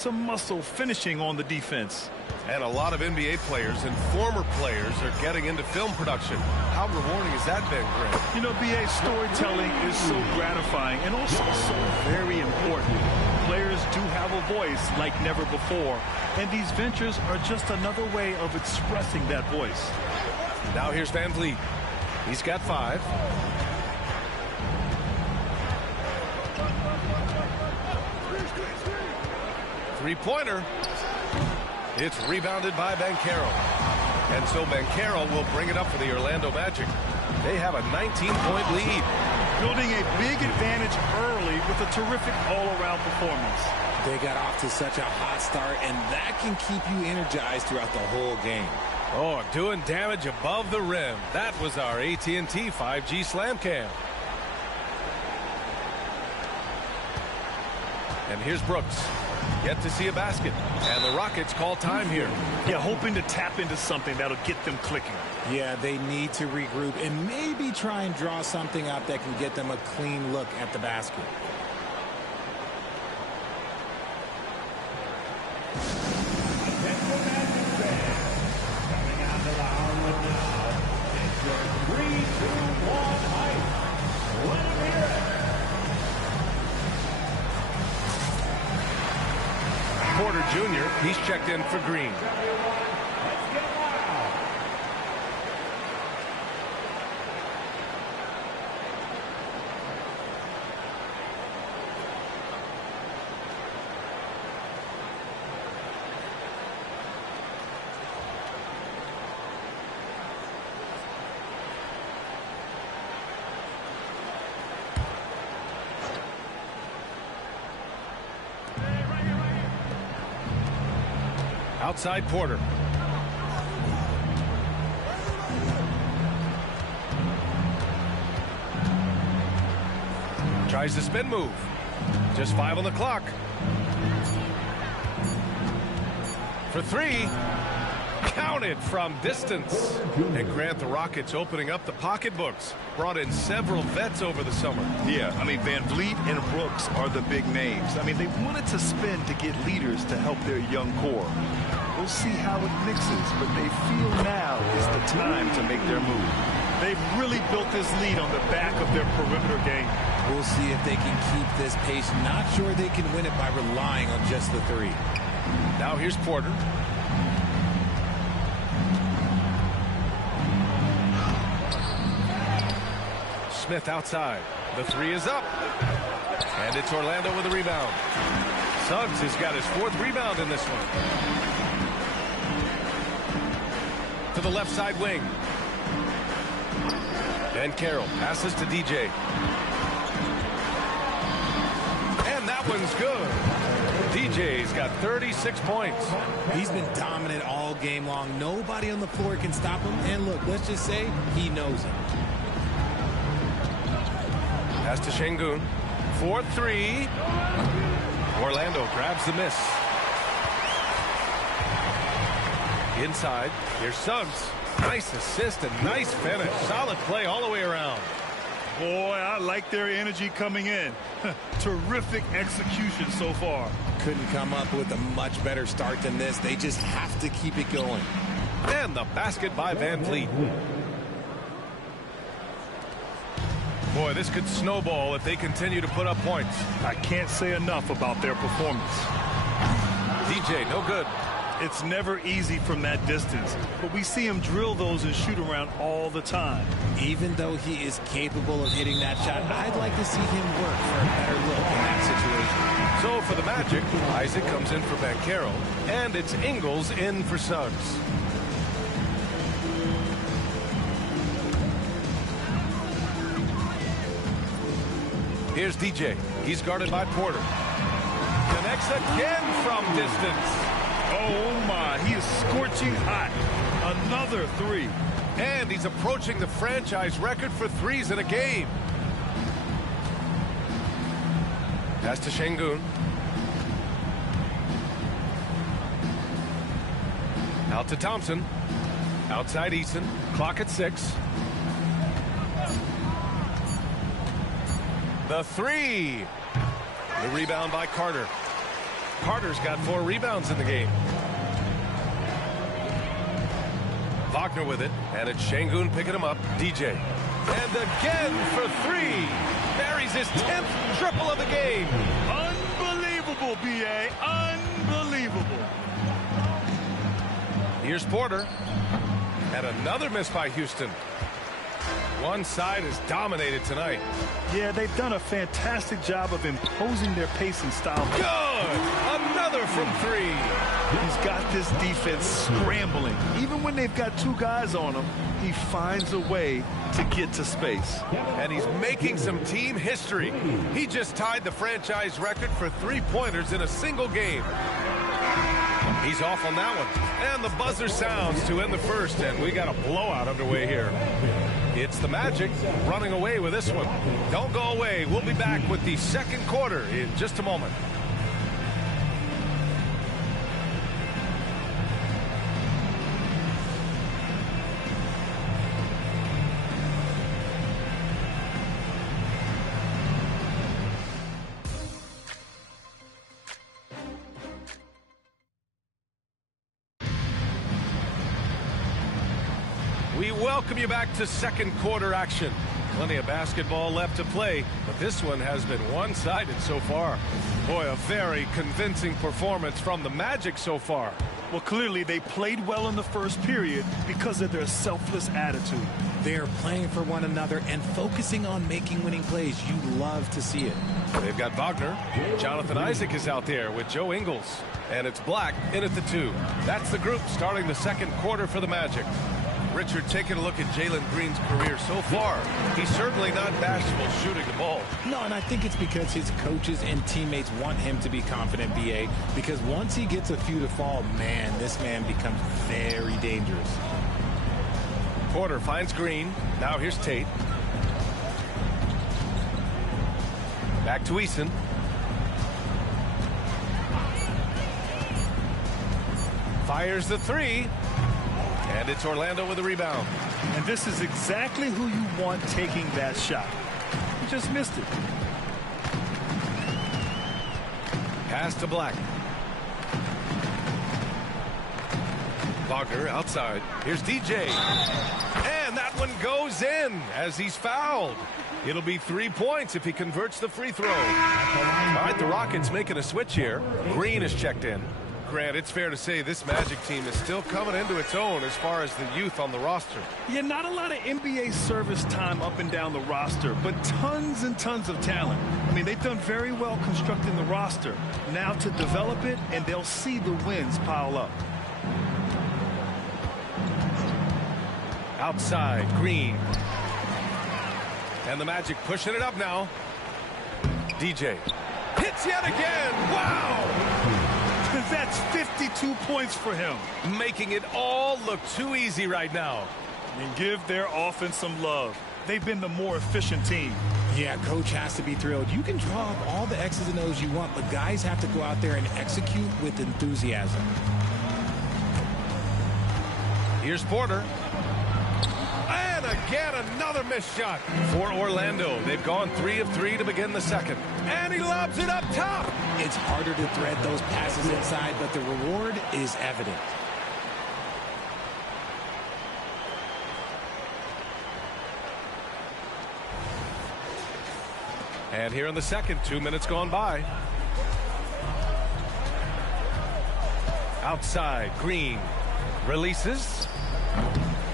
some muscle finishing on the defense. And a lot of NBA players and former players are getting into film production. How rewarding has that been, Greg? You know, BA, storytelling is so gratifying and also so very important. Players do have a voice like never before, and these ventures are just another way of expressing that voice. Now here's Van Vliet. He's got 5. Three-pointer. It's rebounded by Banchero. And so Banchero will bring it up for the Orlando Magic. They have a 19-point lead. Building a big advantage early with a terrific all-around performance. They got off to such a hot start, and that can keep you energized throughout the whole game. Oh, doing damage above the rim. That was our AT&T 5G Slam Cam. And here's Brooks. Yet to see a basket. And the Rockets call time here. Yeah, hoping to tap into something that'll get them clicking. Yeah, they need to regroup and maybe try and draw something up that can get them a clean look at the basket. Porter Jr., he's checked in for Green. Outside Porter. Tries the spin move. Just 5 on the clock. For 3. Counted from distance. And Grant, the Rockets opening up the pocketbooks. Brought in several vets over the summer. Yeah, I mean, Van Vliet and Brooks are the big names. I mean, they wanted to spend to get leaders to help their young core. We'll see how it mixes, but they feel now is the time to make their move. They've really built this lead on the back of their perimeter game. We'll see if they can keep this pace. Not sure they can win it by relying on just the 3. Now here's Porter. Smith outside. The 3 is up. And it's Orlando with a rebound. Suggs has got his 4th rebound in this one. To the left side wing. Banchero passes to DJ. And that one's good. DJ's got 36 points. He's been dominant all game long. Nobody on the floor can stop him. And look, let's just say he knows it. Pass to Şengün. 4-3. Orlando grabs the miss. Inside, here's Suggs. Nice assist and nice finish. Solid play all the way around. Boy, I like their energy coming in. Terrific execution so far. Couldn't come up with a much better start than this. They just have to keep it going. And the basket by Van Vliet. Boy, this could snowball if they continue to put up points. I can't say enough about their performance. DJ, no good. It's never easy from that distance, but we see him drill those and shoot around all the time. Even though he is capable of hitting that shot, I'd like to see him work for a better look in that situation. So for the Magic, Isaac comes in for Banchero, and it's Ingles in for Suggs. Here's DJ. He's guarded by Porter. Connects again from distance. Oh, my. He is scorching hot. Another 3. And he's approaching the franchise record for 3s in a game. Pass to Şengün. Out to Thompson. Outside Eason. Clock at 6. The 3. The rebound by Carter. Carter's got 4 rebounds in the game. Wagner with it, and it's Şengün picking him up. DJ. And again for 3. Buries his 10th triple of the game. Unbelievable, B.A. Unbelievable. Here's Porter. And another miss by Houston. One side is dominated tonight. Yeah, they've done a fantastic job of imposing their pace and style. Good! Another from 3. He's got this defense scrambling. Even when they've got 2 guys on him, he finds a way to get to space. And he's making some team history. He just tied the franchise record for 3-pointers in a single game. He's off on that one. And the buzzer sounds to end the first, and we got a blowout underway here. It's the Magic running away with this one. Don't go away. We'll be back with the second quarter in just a moment. We welcome you back to second quarter action. Plenty of basketball left to play, but this one has been one-sided so far. Boy, a very convincing performance from the Magic so far. Well, clearly they played well in the first period because of their selfless attitude. They're playing for one another and focusing on making winning plays. You love to see it. They've got Wagner. Jonathan Isaac is out there with Joe Ingles. And it's Black in at the 2. That's the group starting the second quarter for the Magic. Richard, taking a look at Jalen Green's career so far, he's certainly not bashful shooting the ball. No, and I think it's because his coaches and teammates want him to be confident, B.A., because once he gets a few to fall, man, this man becomes very dangerous. Porter finds Green. Now here's Tate. Back to Eason. Fires the 3. And it's Orlando with a rebound. And this is exactly who you want taking that shot. He just missed it. Pass to Black. Wagner outside. Here's DJ. And that one goes in as he's fouled. It'll be 3 points if he converts the free throw. All right, the Rockets making a switch here. Green is checked in. Grant, it's fair to say this Magic team is still coming into its own as far as the youth on the roster. Yeah, not a lot of NBA service time up and down the roster, but tons and tons of talent. I mean, they've done very well constructing the roster. Now to develop it, and they'll see the wins pile up. Outside, Green. And the Magic pushing it up now. DJ. Hits yet again. Wow! That's 52 points for him. Making it all look too easy right now. And give their offense some love. They've been the more efficient team. Yeah, coach has to be thrilled. You can draw up all the X's and O's you want, but guys have to go out there and execute with enthusiasm. Here's Porter. And again, another missed shot for Orlando. They've gone 3 of 3 to begin the second. And he lobs it up top. It's harder to thread those passes inside, but the reward is evident. And here in the second, 2 minutes gone by. Outside, Green releases.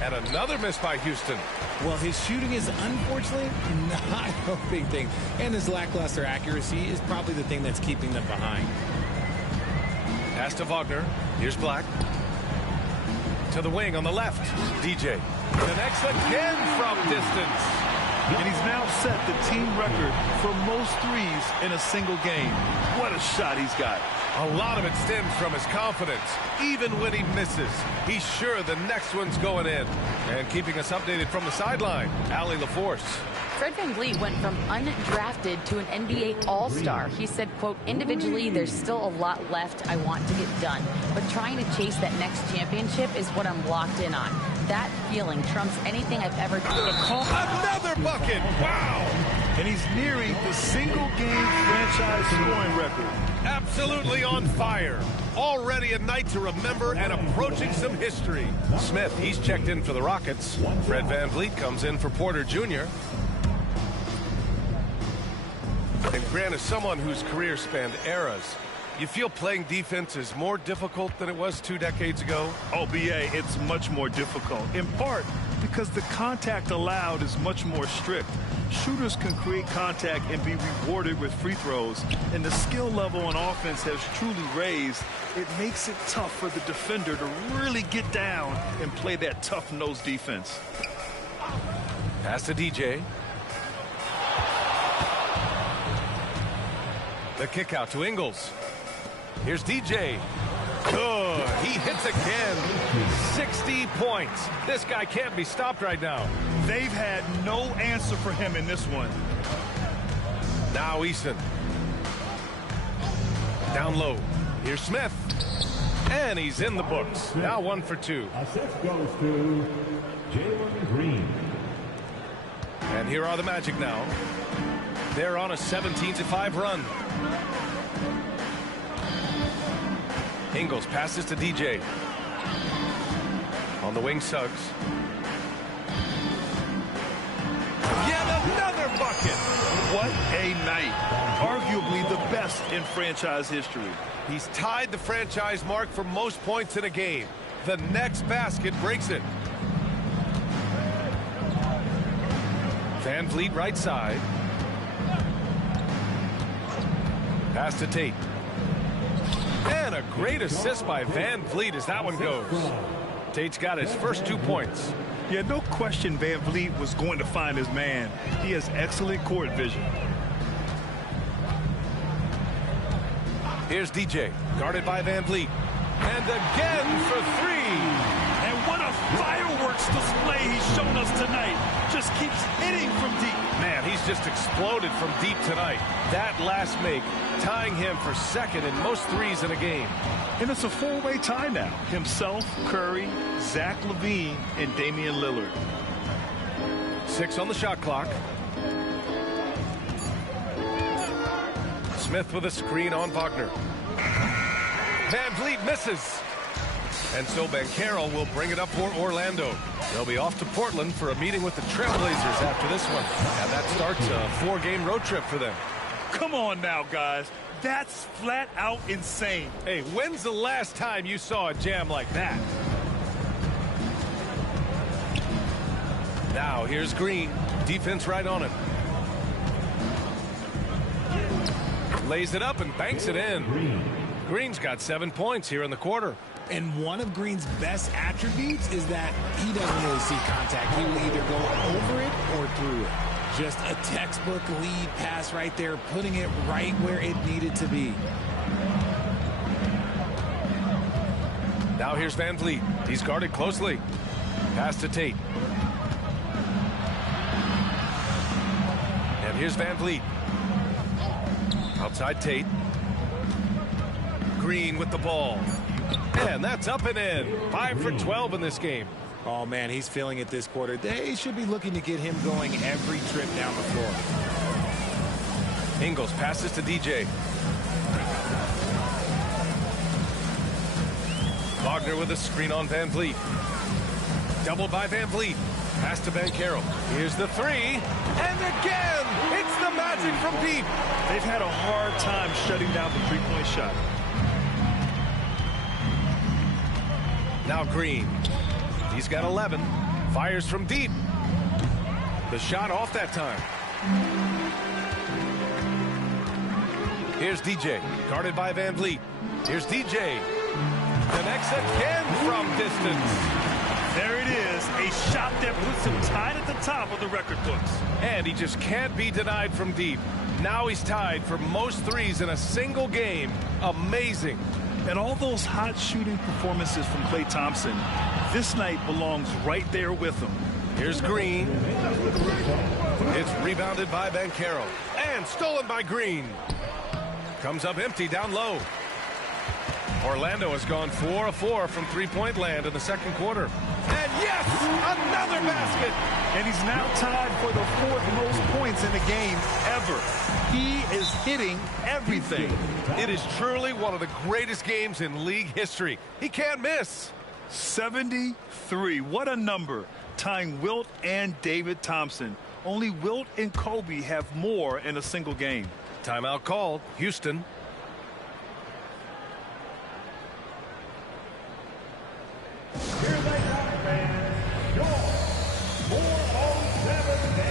And another miss by Houston. Well, his shooting is unfortunately not a big thing. And his lackluster accuracy is probably the thing that's keeping them behind. Pass to Wagner. Here's Black. To the wing on the left. DJ. Connects again from distance. And he's now set the team record for most threes in a single game. What a shot he's got. A lot of it stems from his confidence. Even when he misses, he's sure the next one's going in. And keeping us updated from the sideline, Allie LaForce. Fred VanVleet went from undrafted to an NBA All-Star. He said, quote, individually, there's still a lot left I want to get done. But trying to chase that next championship is what I'm locked in on. That feeling trumps anything I've ever done. Another bucket! Wow! And he's nearing the single-game franchise scoring record. Absolutely on fire. Already a night to remember and approaching some history. Smith, he's checked in for the Rockets. Fred VanVleet comes in for Porter Jr. And Grant, as someone whose career spanned eras, you feel playing defense is more difficult than it was 2 decades ago? Oh, BA, it's much more difficult, in part because the contact allowed is much more strict. Shooters can create contact and be rewarded with free throws, and the skill level on offense has truly raised. It makes it tough for the defender to really get down and play that tough-nosed defense. Pass to DJ. The kick out to Ingles. Here's DJ. Good. He hits again. 60 points. This guy can't be stopped right now. They've had no answer for him in this one. Now Eason. Down low. Here's Smith. And he's in the books. Now 1 for 2. Assist goes to Jalen Green. And here are the Magic now. They're on a 17-5 run. Ingles passes to DJ. On the wing, Suggs. Yet another bucket. What a night. Arguably the best in franchise history. He's tied the franchise mark for most points in a game. The next basket breaks it. VanVleet right side. Pass to Tate. And a great assist by VanVleet as that one goes. Tate's got his first 2 points. Yeah, no question VanVleet was going to find his man. He has excellent court vision. Here's DJ, guarded by VanVleet. And again for 3. And what a fireworks display he's shown us tonight. Just keeps hitting from deep. Man, he's just exploded from deep tonight. That last make, tying him for second in most threes in a game. And it's a 4-way tie now. Himself, Curry, Zach LaVine, and Damian Lillard. 6 on the shot clock. Smith with a screen on Wagner. VanVleet misses. And so Banchero will bring it up for Orlando. They'll be off to Portland for a meeting with the Trailblazers after this one. And that starts a 4-game road trip for them. Come on now, guys. That's flat out insane. Hey, when's the last time you saw a jam like that? Now here's Green. Defense right on it. Lays it up and banks it in. Green's got 7 points here in the quarter. And one of Green's best attributes is that he doesn't really see contact. He will either go over it or through it. Just a textbook lead pass right there, putting it right where it needed to be. Now here's VanVleet. He's guarded closely. Pass to Tate. And here's VanVleet. Outside Tate. Green with the ball. And that's up and in. 5 for 12 in this game. Oh, man, he's feeling it this quarter. They should be looking to get him going every trip down the floor. Ingles passes to DJ. Wagner with a screen on VanVleet. Doubled by VanVleet. Pass to Banchero. Here's the 3. And again, it's the Magic from deep. They've had a hard time shutting down the three-point shot. Now Green. He's got 11. Fires from deep. The shot off that time. Here's DJ. Guarded by VanVleet. Here's DJ. Connects again from distance. There it is. A shot that puts him tied at the top of the record books. And he just can't be denied from deep. Now he's tied for most threes in a single game. Amazing. And all those hot shooting performances from Klay Thompson, this night belongs right there with him. Here's Green. It's rebounded by Banchero. And stolen by Green. Comes up empty down low. Orlando has gone 4 of 4 from three-point land in the second quarter. And Yes! Another basket! And he's now tied for the 4th most points in the game ever. He is hitting everything. It is truly one of the greatest games in league history. He can't miss. 73. What a number. Tying Wilt and David Thompson. Only Wilt and Kobe have more in a single game. Timeout called. Houston. Here they come, fans. Your 407 NC.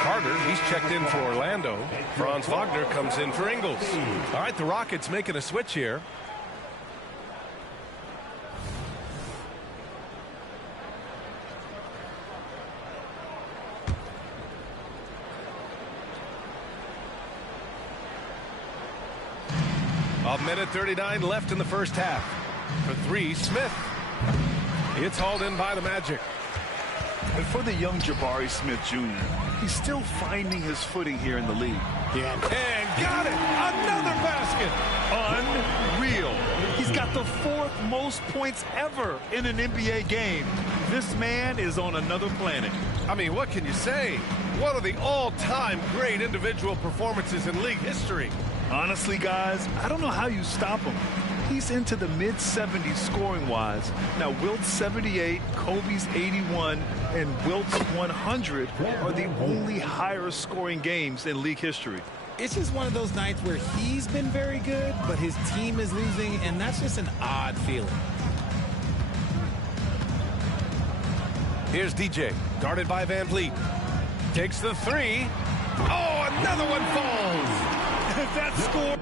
Carter, he's checked in for Orlando. Franz Wagner comes in for Ingles. All right, the Rockets making a switch here. A minute 39 left in the first half. For three, Smith. It's hauled in by the Magic. And for the young Jabari Smith Jr., he's still finding his footing here in the league. Yeah. And got it! Another basket! Unreal. He's got the 4th most points ever in an NBA game. This man is on another planet. I mean, what can you say? One of the all-time great individual performances in league history. Honestly, guys, I don't know how you stop him. He's into the mid-70s scoring-wise. Now, Wilt's 78, Kobe's 81, and Wilt's 100 are the only higher-scoring games in league history. It's just one of those nights where he's been very good, but his team is losing, and that's just an odd feeling. Here's DJ, guarded by Van Vliet. Takes the three. Oh, another one falls. That score